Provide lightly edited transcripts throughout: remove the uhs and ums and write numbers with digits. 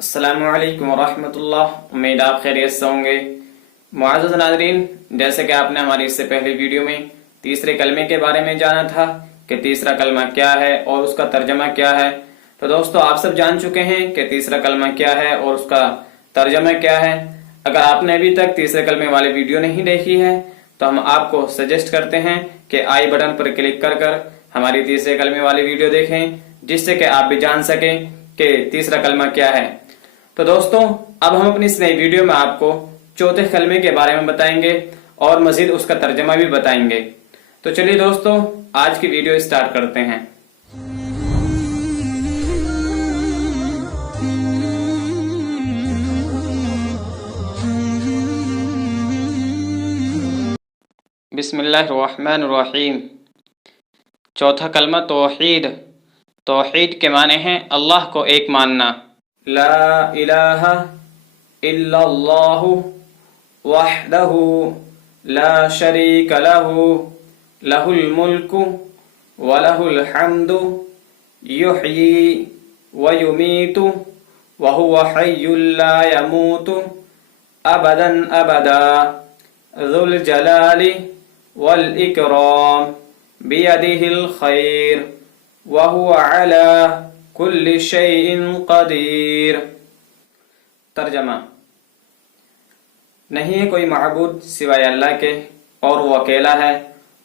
السلام علیکم ورحمۃ اللہ، امید آپ خیریت سے ہوں گے۔ معزز ناظرین، جیسے کہ آپ نے ہماری اس سے پہلے ویڈیو میں تیسرے کلمے کے بارے میں جانا تھا کہ تیسرا کلمہ کیا ہے اور اس کا ترجمہ کیا ہے، تو دوستو آپ سب جان چکے ہیں کہ تیسرا کلمہ کیا ہے اور اس کا ترجمہ کیا ہے۔ اگر آپ نے ابھی تک تیسرے کلمے والی ویڈیو نہیں دیکھی ہے تو ہم آپ کو سجیسٹ کرتے ہیں کہ آئی بٹن پر کلک کر کر ہماری تیسرے کلمے والی ویڈیو دیکھیں، جس سے کہ آپ بھی جان سکیں کہ تیسرا کلمہ کیا ہے۔ تو دوستو اب ہم اپنی اس نئی ویڈیو میں آپ کو چوتھے کلمے کے بارے میں بتائیں گے اور مزید اس کا ترجمہ بھی بتائیں گے۔ تو چلیے دوستو آج کی ویڈیو اسٹارٹ کرتے ہیں۔ بسم اللہ الرحمن الرحیم۔ چوتھا کلمہ توحید۔ توحید کے معنی ہیں اللہ کو ایک ماننا۔ لا الہ الا اللہ وحدہ لا شریک لہ لہ الملک ولہ الحمد یحیی ویمیت وہو حی لا یموت ابدا ابدا ذو الجلال والاکرام بیدہ الخیر وہو علی کل شیء قدیر۔ ترجمہ: نہیں ہے کوئی معبود سوائے اللہ کے اور وہ اکیلا ہے،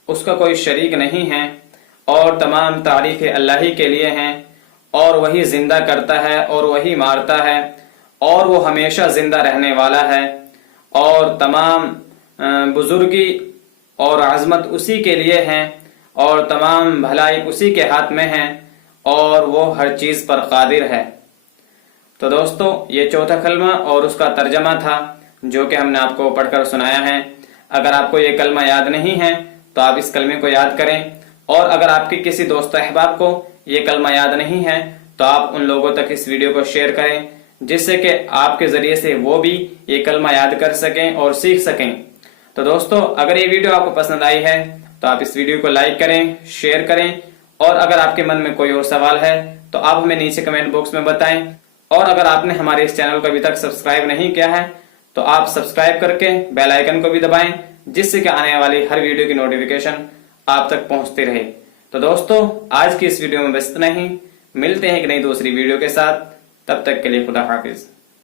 اس کا کوئی شریک نہیں ہے، اور تمام تعریفیں اللہ ہی کے لیے ہیں، اور وہی زندہ کرتا ہے اور وہی مارتا ہے، اور وہ ہمیشہ زندہ رہنے والا ہے، اور تمام بزرگی اور عظمت اسی کے لیے ہیں، اور تمام بھلائی اسی کے ہاتھ میں ہیں، اور وہ ہر چیز پر قادر ہے۔ تو دوستو یہ چوتھا کلمہ اور اس کا ترجمہ تھا جو کہ ہم نے آپ کو پڑھ کر سنایا ہے۔ اگر آپ کو یہ کلمہ یاد نہیں ہے تو آپ اس کلمے کو یاد کریں، اور اگر آپ کے کسی دوست احباب کو یہ کلمہ یاد نہیں ہے تو آپ ان لوگوں تک اس ویڈیو کو شیئر کریں، جس سے کہ آپ کے ذریعے سے وہ بھی یہ کلمہ یاد کر سکیں اور سیکھ سکیں۔ تو دوستو اگر یہ ویڈیو آپ کو پسند آئی ہے تو آپ اس ویڈیو کو لائک کریں، شیئر کریں، اور اگر آپ کے من میں کوئی اور سوال ہے تو آپ ہمیں نیچے کمنٹ باکس میں بتائیں، اور اگر آپ نے ہمارے اس چینل کو ابھی تک سبسکرائب نہیں کیا ہے تو آپ سبسکرائب کر کے بیل آئیکن کو بھی دبائیں، جس سے کہ آنے والی ہر ویڈیو کی نوٹیفیکیشن آپ تک پہنچتی رہے۔ تو دوستو آج کی اس ویڈیو میں بس اتنا ہی، ملتے ہیں ایک نئی دوسری ویڈیو کے ساتھ، تب تک کے لیے خدا حافظ۔